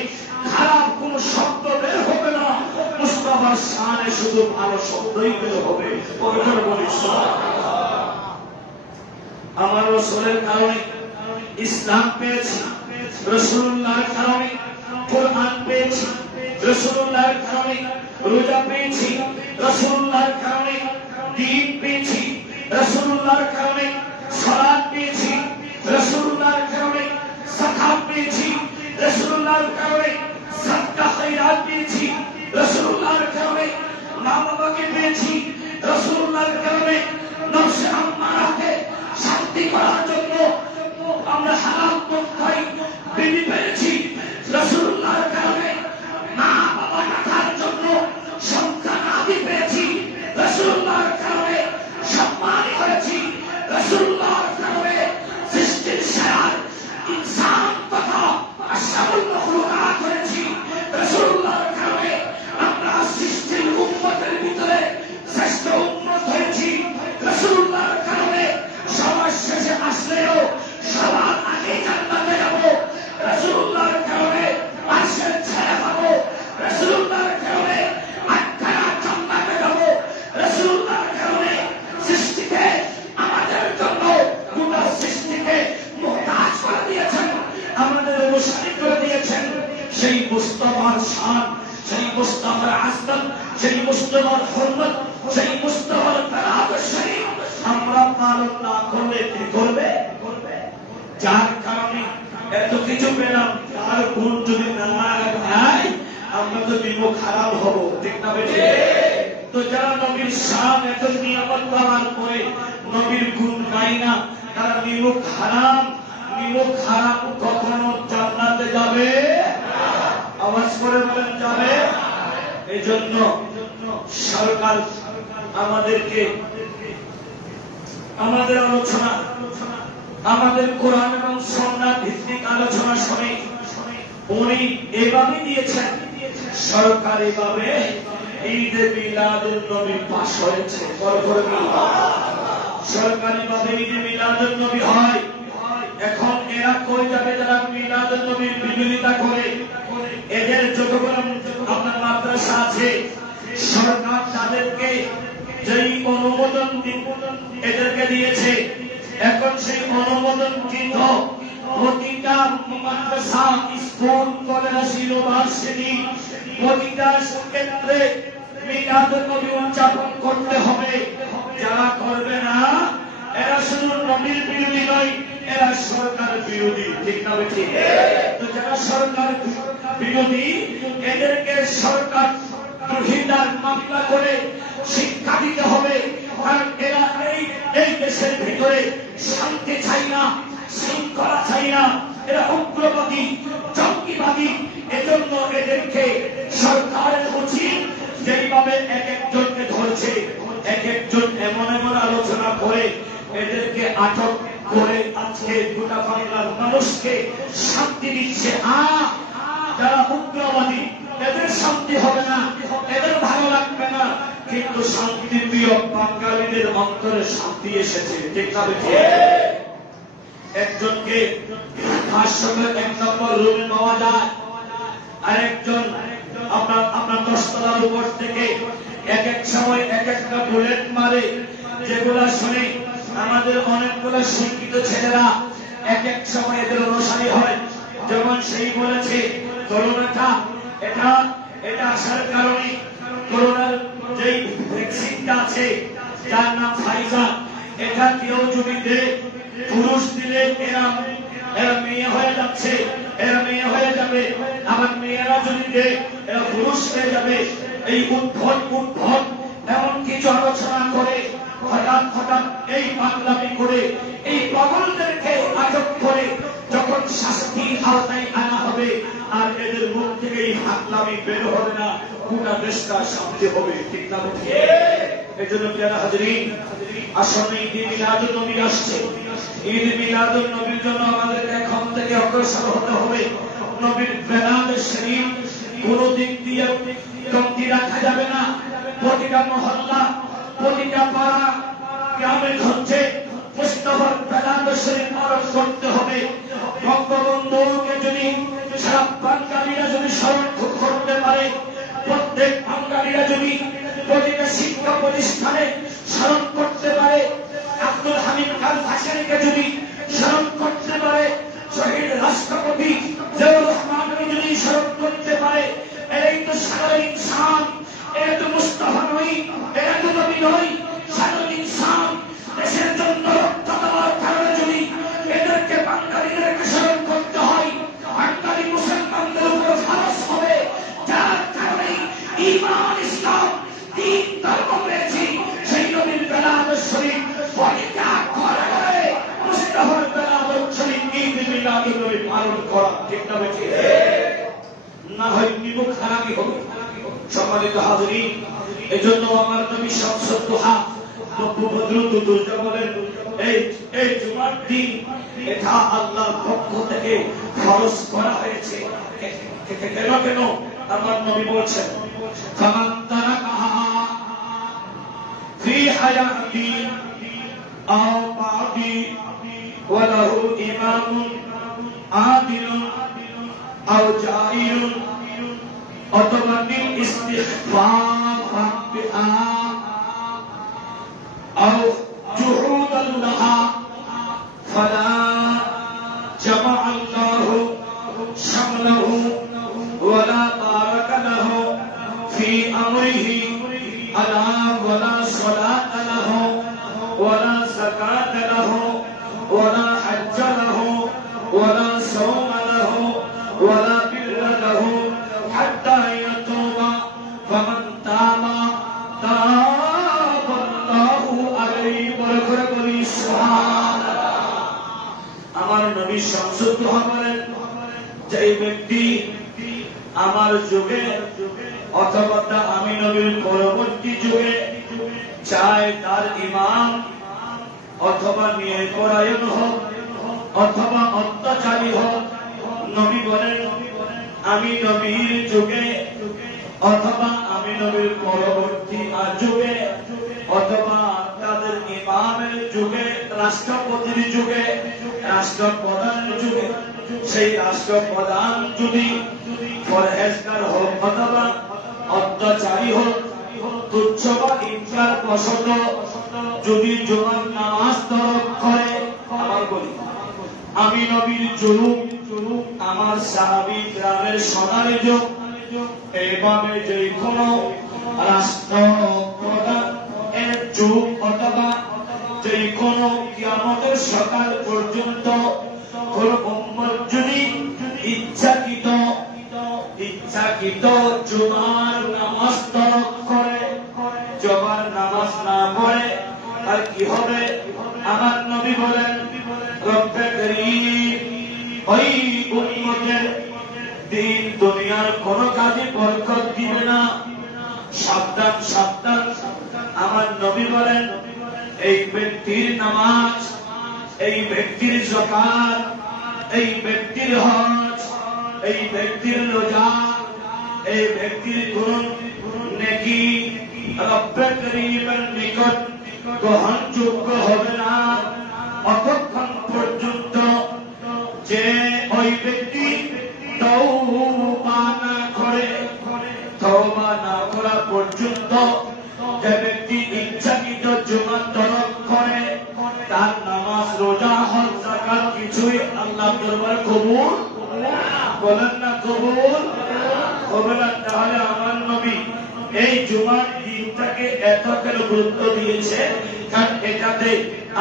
খারাপ কোন শব্দ বের হবে না, মুস্তাফার সামনে শুধু ভালো শব্দই বের হবে। আমার রাসূলের কারণে ইসলাম পেয়েছি, রাসূলুল্লাহর কারণে কোরআন পেয়েছি, রাসূলুল্লাহর কারণে রোজা পেয়েছি, রাসূলুল্লাহর কারণে দ্বীন পেয়েছি, রাসূলুল্লাহর কারণে সালাত পেয়েছি, রাসূলুল্লাহর কারণে যাকাত পেয়েছি, রাসূলুল্লাহর কারণে সাদকা খায়রাত পেয়েছি, রাসূলুল্লাহর কারণে মা বাবাকে পেয়েছি, রাসূলুল্লাহর কারণে নফসে আম্মারাকে শান্তি করার জন্য আমরা হালাল পন্থায় বিধি পেয়েছি, রাসূলুল্লাহর কারণে মা বাবা রাখার জন্য সন্তান আদি পেয়েছি, রাসূলুল্লাহর কারণে সম্মান হয়েছি, রাসূলুল্লাহর কারণে সৃষ্টির সেরা ইনসান তথা আশরাফুল মাখলুকাত হয়েছি, রাসূলুল্লাহর কারণে আমরা সৃষ্টির উম্মতের ভিতরে শ্রেষ্ঠ উম্মত হয়েছি, রাসূলুল্লাহর কারণে সবার শেষে আসলেও সবার আগে জান্নাতে যাব, রাসূলুল্লাহর কারণে আরশের ছায়া পাবো, রাসূলুল্লাহর কারণে আত্মারা জান্নাতে যাব, রাসূলুল্লাহর কারণে সৃষ্টিকে আমাদের জন্য গোটা সৃষ্টিকে মুহতাজ করে দিয়েছেন, আমাদের অনুসারী করে দিয়েছেন। সেই মুস্তাফার শান, সেই মুস্তাফার আজমত, সেই মুস্তাফার হুরমত, সেই মুস্তাফার মিলাদ শরীফ আমরা পালন না করলে কি করবে? যার কারণে এত কিছু পেলাম, তার গুণ যদি না হয় আমরা তো বিমুখ হারাম হব, ঠিক না বেঠিক? তো যারা নবীর শান এত নিয়ামত পালন করে নবীর গুণ গায় না, তারা বিমুখ হারাম। বিমুখ হারাম কখনো জান্নাতে যাবে? আওয়াজ করে বলেন যাবে? এই জন্য সরকার আমাদেরকে আমাদের আলোচনা, আমাদের কোরআন এবং সুন্নাহ ভিত্তিক আলোচনা শুনে উনি এভাবে দিয়েছেন, সরকারিভাবে ঈদে মিলাদুন নবী পাশ হয়েছে। সরকারিভাবে ঈদে মিলাদুন নবী হয়। এখন এরা কই যাবে যারা মিলাদুন নবীর বিরোধিতা করে? এদের যতগুলো আপনার মাদ্রাসা আছে, সরকার তাদেরকে যেই অনুমোদন এদেরকে দিয়েছে, এখন সেই অনুমোদন কিন্তু প্রতিটা মাদ্রাসা, স্কুল, কলেজ, ইউনিভার্সিটি প্রতিটা ক্ষেত্রে মিলাদুন নবী উদযাপন করতে হবে। যারা করবে না এরা শুধু নবীর বিরোধী নয়, এরা সরকার বিরোধী। ঠিক না ঠিক? তো যারা সরকার বিরোধী এদেরকে সরকার দ্রোহিতার মামলা করে শিক্ষা দিতে হবে। কারণ এরা এই দেশের ভিতরে শান্তি চাই না, শৃঙ্খলা চাই না, এরা উগ্রবাদী, জঙ্গিবাদী। এজন্য এদেরকে সরকারের উচিত যেইভাবে এক একজনকে ধরছে, এক একজন এমন এমন আলোচনা করে এদেরকে আটক করে আজকে গোটা বাংলার মানুষকে শান্তি দিচ্ছে। যারা উগ্রবাদী এদের শান্তি হবে না, এদের ভালো লাগবে না, কিন্তু শান্তি প্রিয় বাঙালিদের অন্তরে শান্তি এসেছে। ঠিক না? একজনকে তার সঙ্গে 1 নম্বর রুমে পাওয়া যায়, আরেকজন আপনার 10 তলার উপর থেকে এক এক সময় এক একটা বুলেট মারে, যেগুলা শুনে আমাদের অনেকগুলো শিক্ষিত ছেলেরা এক এক সময় এদের অনুসারী হয়। যেমন সেই বলেছে করোনাটা এটা আসার কারণে করোনার যেই ভ্যাকসিনটা আছে যার নাম ফাইজার, এটা কেউ যদি দেয়, পুরুষ দিলে এরা মেয়ে হয়ে যাচ্ছে, এরা মেয়ে হয়ে যাবে, আবার মেয়েরা যদি দেয় এরা পুরুষ হয়ে যাবে। এই উদ্ভট এমন কিছু আলোচনা করে হঠাৎ এই পাগলামি করে এই পাগলদেরকে আটক করে যখন শাস্তির আওতায় আনা হবে আর এদের মুখ থেকে এই পাগলামি বের হবে না, গোটা দেশটা শান্তি হবে। ঠিক না? এই জন্য যারা হাজরিন, আসলে ঈদে মিলাদুন নবী আসছে। ঈদে মিলাদুন নবীর জন্য আমাদের এখন থেকে অগ্রসর হতে হবে। নবীর বেলাদ শরীফ কোন দিক দিয়ে কমতি রাখা যাবে না। প্রতিটা মহল্লা, প্রতিটা পাড়া, গ্রামে গঞ্জে মুস্তাফার বেলাদ শরীফ পালন করতে হবে। বঙ্গবন্ধুকে যদি সারা বাঙালিরা যদি স্মরণ করতে পারে, প্রত্যেক বাঙালিরা যদি প্রতিটা শিক্ষা প্রতিষ্ঠানে স্মরণ করতে পারে, আব্দুল হামিদ খান ভাসানীকে যদি স্মরণ করতে পারে, শহীদ রাষ্ট্রপতি জিয়াউর রহমানকে যদি স্মরণ করতে পারে, এরাই তো সাধারণ ইনসান। এরা তো মুস্তাফা নয়, এরা তো নবী নয়, সাধারণ ইনসান। দেশের জন্য রক্ত দেওয়ার কারণে যদি এদেরকে বাঙালিদেরকে স্মরণ করতে হয়, বাঙালি মুসলমানদের উপর খরচ হবে। যার কারণে ঈমান, ইসলাম, দিন, ধর্ম পেয়েছি, সেই নবীর বেলাদ শরীফ পরিত্যাগ করে মুস্তাফার বেলাদ শরীফ ঈদ মিলাদুন নবী পালন করা। ঠিক না? না হয় বিমুখ হারামি হবে। সম্মানিত হাজরিন, এজন্য আমার নবী শামসুদ দুহা বদরুদ্দোজামালের এই জুমার দিন এটা আল্লাহর পক্ষ থেকে ফরজ করা হয়েছে। কেন আমার নবী বলছেন, ফামান তারাকাহা ফি হায়াতি আও বাদি ওয়া লাহু ইমামুন আদিলুন আও জাইরুন অথবা বিল ইস্তিগফার বিআ আও জুহুদান লাহা ফালা জামা আল্লাহু শামলাহু ওয়া লা বারাকা লাহু ফি আমরিহি আলা ওয়া লা সালাতা লাহু ওয়া লা যাকাতা লাহু ওয়া লা হাজ্জা লাহু ওয়া লা সাওমা লাহু ওয়া লা বিররা লাহু হাত্তা ইয়াতুবা ফামান তাবা তাবাল্লাহু আলাইহি ওয়া বলি সুবহানাল্লাহ। আমার নবী শামসুদ দুহা বলেন, যে ব্যক্তি আমার যুগে অথবা আমি নবীর পরবর্তী যুগে চায় তার ইমাম অথবা ন্যায় পরায়ণ হোক অথবা অত্যাচারী হোক, নবী বলেন আমি নবীর যুগে অথবা আমি নবীর পরবর্তী যুগে অথবা তাদের ইমামের যুগে, রাষ্ট্রপতির যুগে, রাষ্ট্রপ্রধানের যুগে, সেই রাষ্ট্রপ্রধান যদি পরহেজগার হোক অথবা অত্যাচারী হোক, তুচ্ছ বা হিংসার বশত যদি জুমার নামাজ তরক করে, আমার বলি আমি নবীর জুলুম আমার সাহাবী গ্রামের সোনালী যুগ, এইভাবে যে কোনো রাষ্ট্রপ্রধান এর যুগ অথবা যে কোনো কিয়ামতের সকাল পর্যন্ত কোন উম্মত যদি ইচ্ছাকৃত জুমার নামাজ তরক করে, জুমার নামাজ না পড়ে, আর কি হবে? আমার নবী বলেন রব্বে করিম ওই উম্মতের দিন দুনিয়ার কোন কাজে বরকত দিবে না। সাবধান সাবধান। আমার নবী বলেন এই ব্যক্তির নামাজ, এই ব্যক্তির যাকাত, এই ব্যক্তির হজ, এই ব্যক্তির রোজা, এই ব্যক্তির কোন নেকি রব্বে করিমের নিকট গ্রহণযোগ্য হবে না অতক্ষণ পর্যন্ত যে ওই ব্যক্তি তওবা না করে, তওবা না করা পর্যন্ত যে ব্যক্তি ইচ্ছাকৃত জুমা তরক করে, তার নামাজ রোজা হজ যাকাত কিছুই আল্লাহর দরবারে কবুল বলেন না, কবুল হবে না। তাহলে আমার নবী এই জুমার দিনটাকে এত কেন গুরুত্ব দিয়েছে? কারণ এটাতে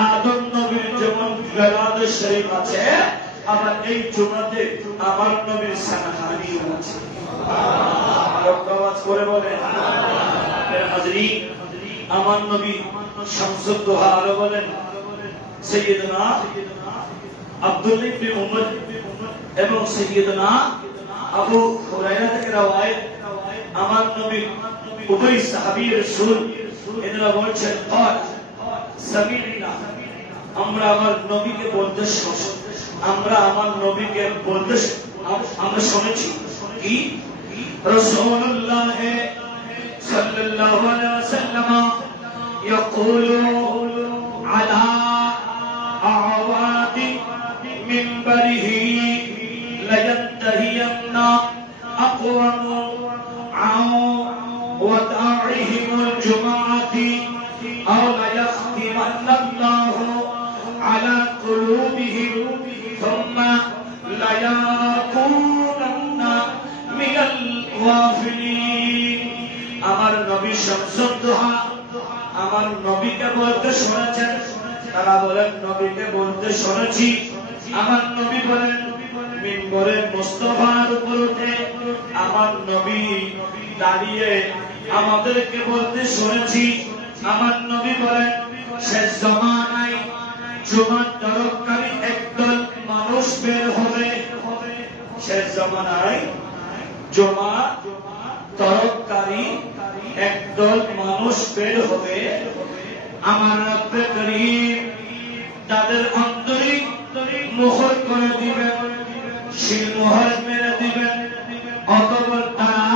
আদম নবীর যেমন মিলাদ শরীফ আছে, আবার এই জুমাতে আমার নবীর সানাহানিও আছে। আওয়াজ করে বলেন হাজরিন, আমার নবী শামসুদ দুহা আরো বলেন সাইয়্যিদনা আব্দুল্লাহ ইবনে উমর এবং সাইয়্যিদনা আবু হুরায়রা থেকে রওয়ায়াত, আমার নবী উভয় সাহাবী রাসূল এনারা বলছেন সামি'না, আমরা আমার নবীকে বলতে শুনেছি, আমরা আমার নবীকে বলতে আমরা শুনেছি কি রাসূলুল্লাহ সাল্লাল্লাহু আলাইহি ওয়াসাল্লাম ইয়াকুলু আলা আওয়াদি মিনবারিহি লা ইয়ানতাহিয়ান্না আকওয়ামু আও ওয়াদাইহিমুল জুমআতি আও লা ইয়াখতিমান্নাল্লাহু আলা কুলুবিহিম থুম্মা লা ইয়াকুনান্না মিনাল গাফিলিন। আমার নবী শামসুদ দুহা আমার নবীকে বলতে শুনেছেন, তারা বলেন নবীকে বলতে শুনেছি। আমার নবী বলেন মিম্বরে মুস্তাফার উপর উঠে আমার নবী দাঁড়িয়ে আমাদেরকে বলতে শুনেছি। আমার নবী বলেন শেষ জামানায় জুমার তরককারী একদল মানুষ বের হবে। শেষ জামানায় জুমা তরককারী একদল মানুষ বের হবে। আমার রব্বে করিম তাদের অন্তরিক মোহর করে দিবেন, শিলমোহর মেরে দিবেন, অতঃপর তারা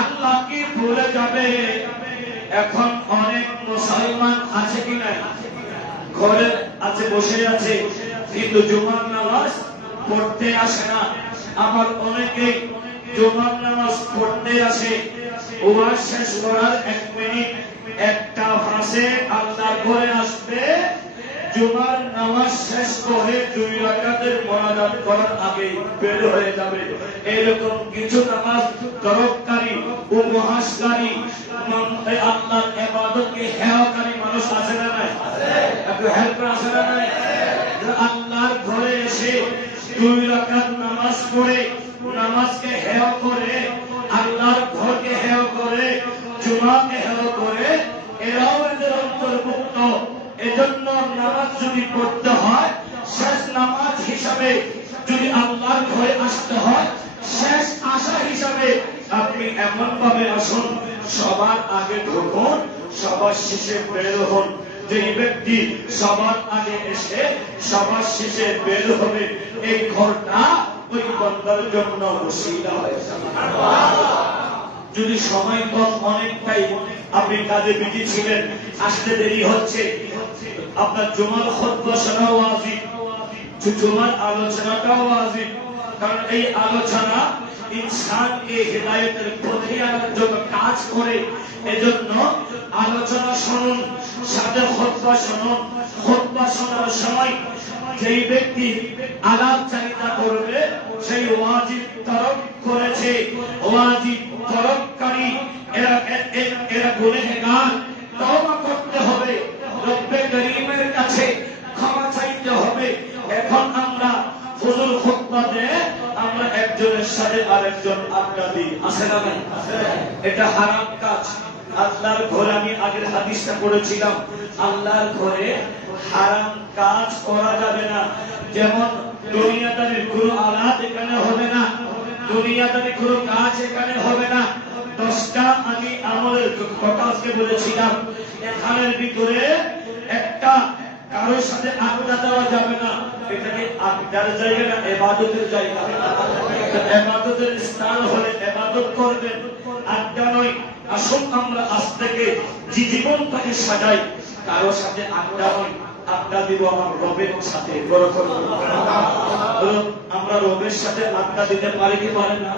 আল্লাহকে ভুলে যাবে। এখন অনেক মুসলমান আছে কি নাই? ঘরে আছে, বসে আছে, কিন্তু জুমার নামাজ পড়তে আসে না। আবার অনেকেই জুমার নামাজ পড়তে আসে, ওয়াজ শেষ করার 1 মিনিট একটা ভাষে আল্লাহ ঘরে আসবে, জুমার নামাজ শেষ করে 2 রাকাতের মোনাজাত করার আগে বের হয়ে যাবে। এরকম কিছু নামাজ তরককারী, উপহাসকারী, আল্লাহর ইবাদতকে হেয়কারী মানুষ আছে না নাই? একটু হেল্প আছে না নাই? আল্লাহর ঘরে এসে 2 রাকাত নামাজ পড়ে নামাজকে হেয় করে, আল্লাহর ঘরকে হেয় করে, জুমাকে হেয় করে, এরাও এদের অন্তর্ভুক্ত। এজন্য নামাজ যদি পড়তে হয়, শেষ নামাজ হিসাবে যদি আল্লাহর ঘরে আসতে হয়, শেষ আশা হিসাবে আপনি এমন ভাবে আসুন, সবার আগে ঢুকুন, সবার শেষে বের হন। যে ব্যক্তি সবার আগে এসে সবার শেষে বের হবে, এই ঘরটা ওই বান্দার জন্য ওসিলা হয়েছে। যদি সময় কম, অনেকটাই আপনি কাজে বিজি ছিলেন, আসতে দেরি হচ্ছে, আপনার জুমার খুতবা শোনাও ওয়াজিব, জুমার আলোচনাটাও ওয়াজিব। কারণ এই আলোচনা ইনসানকে হিদায়াতের পথে আনার জন্য কাজ করে। এজন্য আলোচনা শুনুন, সাথে খুতবা শুনুন। খুতবা শোনার সময় যেই ব্যক্তি আলাপচারিতা করবে সেই ওয়াজিব তরক করেছে। ওয়াজিব তরককারী এরা গুনাহগার, তওবা করতে হবে, রব্বে করিমের কাছে ক্ষমা চাইতে হবে। এখন আমরা হুজুর খুতবা দেয়, আমরা একজনের সাথে আরেকজন আড্ডা দিই, আছে না নাই? এটা হারাম কাজ। আল্লাহর ঘরে, আমি আগের হাদিসটা পড়েছিলাম, আল্লাহর ঘরে হারাম কাজ করা যাবে না। যেমন দুনিয়াদারির কোনো আলাদ এখানে হবে না, দুনিয়াদারির কোনো কাজ এখানে হবে না। 10টা আমি আমলের কথা আজকে বলেছিলাম, এখানের ভিতরে একটা কারোর সাথে আড্ডা দেওয়া যাবে না। এটাকে আড্ডার জায়গা না, ইবাদতের জায়গা। ইবাদতের স্থান হলে ইবাদত করবেন, আড্ডা নয়। আসুন আমরা আজ থেকে জীবনটাকে সাজাই, কারোর সাথে আড্ডা নয়, আড্ডা দিব আমার রবের সাথে। আমরা রবের সাথে আড্ডা দিতে পারি কি পারি না?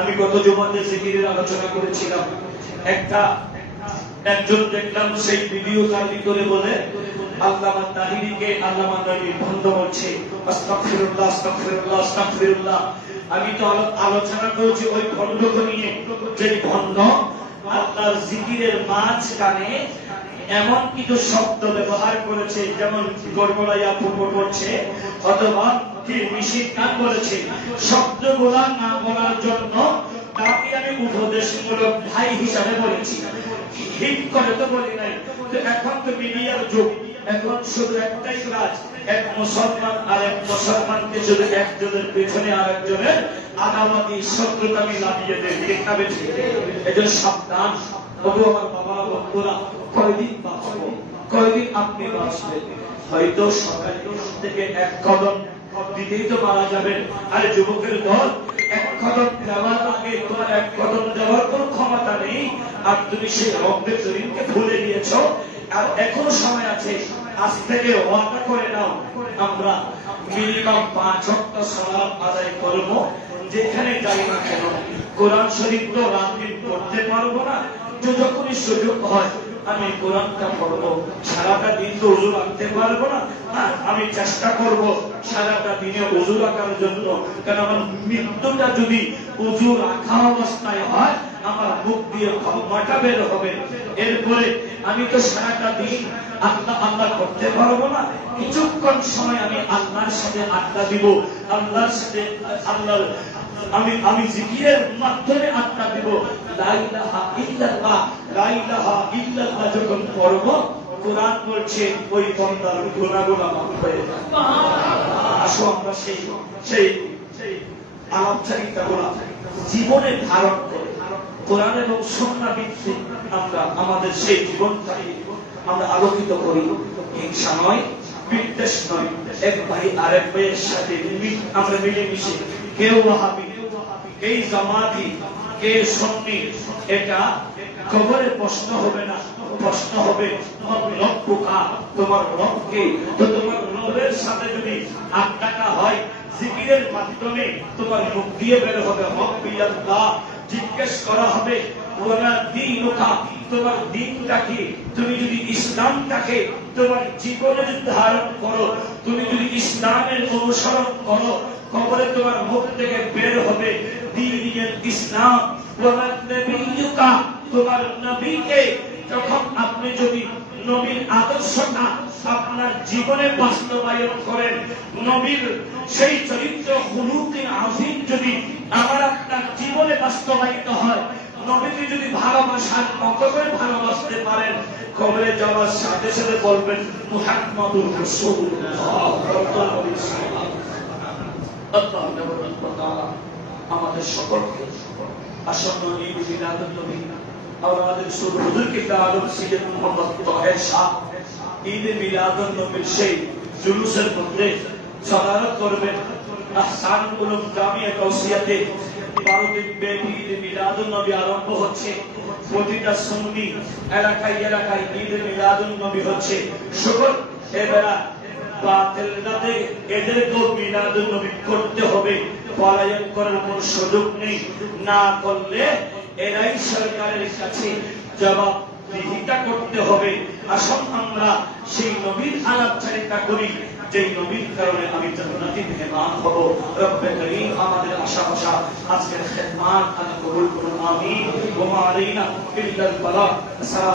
আমি গত জুমাতে জিকিরের আলোচনা করেছিলাম, একজন দেখলাম সেই ভিডিও তার ভিতরে বলে আল্লামা তাহিরিকে আল্লামা নবী ভণ্ড বলছে, আস্তাগফিরুল্লাহ আস্তাগফিরুল্লাহ আস্তাগফিরুল্লাহ। আমি তো আলোচনা করেছি ওই ভণ্ডকে নিয়ে, যে ভণ্ড আল্লাহর জিকিরের মাঝখানে এমন কিছু শব্দ ব্যবহার করেছে, যেমন গড়গড়াইয়া পূর্ব করছে অথবা কি মিশির গান বলেছে। শব্দগুলা না বলার জন্য তাকে আমি উপদেশমূলক ভাই হিসাবে বলেছি, হিট করে তো বলি নাই। তো এখন তো মিডিয়ার যুগ, এখন শুধু একটাই কাজ, এক মুসলমান আর এক মুসলমানকে শুধু একজনের পেছনে আর একজনের আদাবাদী শত্রুতা আমি লাগিয়ে দেয়, ঠিক না বেঠিক? এজন্য সাবধান। তবু আমার বাবা বন্ধুরা, কয়দিন বাঁচবো, কয়দিন আপনি বাঁচবেন? হয়তো সকাল থেকে এক কদম দিতেই তো মারা যাবেন। আর যুবকের দল, এক কদম যাওয়ার আগে তোমার এক কদম যাওয়ার কোনো ক্ষমতা নেই, আর তুমি সেই রব্বে করিমকে ভুলে গিয়েছ। আর এখনো সময় আছে, আজ থেকে ওয়াদা করে নাও, আমরা মিনিমাম 5 ওয়াক্ত সালাত আদায় করব। যেখানে যাই না কেন, কোরআন শরীফ তো রাত দিন পড়তে পারবো না, যখনই সুযোগ হয় আমি কোরআনটা পড়বো। সারাটা দিন তো ওযু রাখতে পারবো না, আমি চেষ্টা করব সারাটা দিনে ওযু রাখার জন্য। কারণ আমার মৃত্যুটা যদি ওযু রাখা অবস্থায় হয়, আমার মুখ দিয়ে ক্ষমাটা বের হবে। এরপরে আমি তো সারাটা দিন আল্লাহ করতে পারবো না, কিছুক্ষণ সময় আমি আল্লাহর সাথে আড্ডা দিব, আল্লাহর সাথে আল্লাহর আমি জিকিরের মাধ্যমে আড্ডা দিব। লা ইলাহা ইল্লাল্লাহ, লা ইলাহা ইল্লাল্লাহ যখন পড়ব, কোরআন বলছে ওই বান্দার গুনাহগুলো মাফ হয়ে যায়। আসো আমরা সেই আলাপচারিতাগুলো জীবনে ধারণ করে কোরআন এবং সুন্নাহ ভিত্তিক আমরা আমাদের সেই জীবনটাকে আমরা আলোকিত করি। হিংসা নয়, বিদ্বেষ নয়, এক ভাই আরেক ভাইয়ের সাথে আমরা মিলেমিশে, কেউ ওয়াহাবি, কে জামাতি, কে সুন্নি, এটা কবরে প্রশ্ন হবে না। প্রশ্ন হবে তোমার রব কা, তোমার রবকে। তো তোমার রবের সাথে যদি আড্ডাটা হয় জিকিরের মাধ্যমে, তোমার মুখ দিয়ে বের হবে রব্বি আল্লাহ। জিজ্ঞেস করা হবে ওয়ালা দীনুকা, তোমার দ্বীনটা কি? তুমি যদি ইসলামটাকে তোমার জীবনে ধারণ করো, তুমি যদি ইসলামের অনুসরণ করো, কবরে তোমার মুখ থেকে বের হবে দ্বীনুল ইসলাম। ওয়ালা নবিয়ুকা, তোমার নবীকে যখন আপনি যদি নবীর আদর্শটা আপনার জীবনে বাস্তবায়ন করেন, নবীর সেই চরিত্র হুলুকে আযীম যদি আমার আপনার জীবনে বাস্তবায়িত হয়, নবীকে যদি ভালোবাসার মতো করে ভালোবাসতে পারেন, কবরে যাওয়ার সাথে সাথে বলবেন মুহাম্মাদুর রাসূলুল্লাহ। আল্লাহ আমাদের সকলকে আসন্ন ঈদ মিলাদুন নবী और आदि रसूल हुजूर के ताल्लुक से मोहम्मद तौहीद शाह ঈদ মিলাদুন নবীর সেই জুলুসের মধ্যে সদারত করবেন। আহসানুল উলুম জামিয়া কাউসিয়াতে 12 দিন ব্যাপী ঈদ মিলাদুন নবী আরম্ভ হচ্ছে। প্রতিটা সুন্নি এলাকায় এলাকায় ঈদ মিলাদুন নবী হচ্ছে। শুকর এবেলা বাতিল রাতে এদেরকেও মিলাদুন নবী করতে হবে, পলায়ন করার কোনো সুযোগ নেই। না করলে এরাই সরকারের কাছে জবাবদিহিতা করতে হবে। আসুন আমরা সেই নবীর আলাপচারিতা করি যেই নবীর কারণে আমি জান্নাতি মেহমান হব। রব্বে করিম আমাদের আশা আশা আজকের খেদমাত আল্লাহ কবুল করুন। আমিন। ওয়া মা আলাইনা ইল্লাল বালাগ।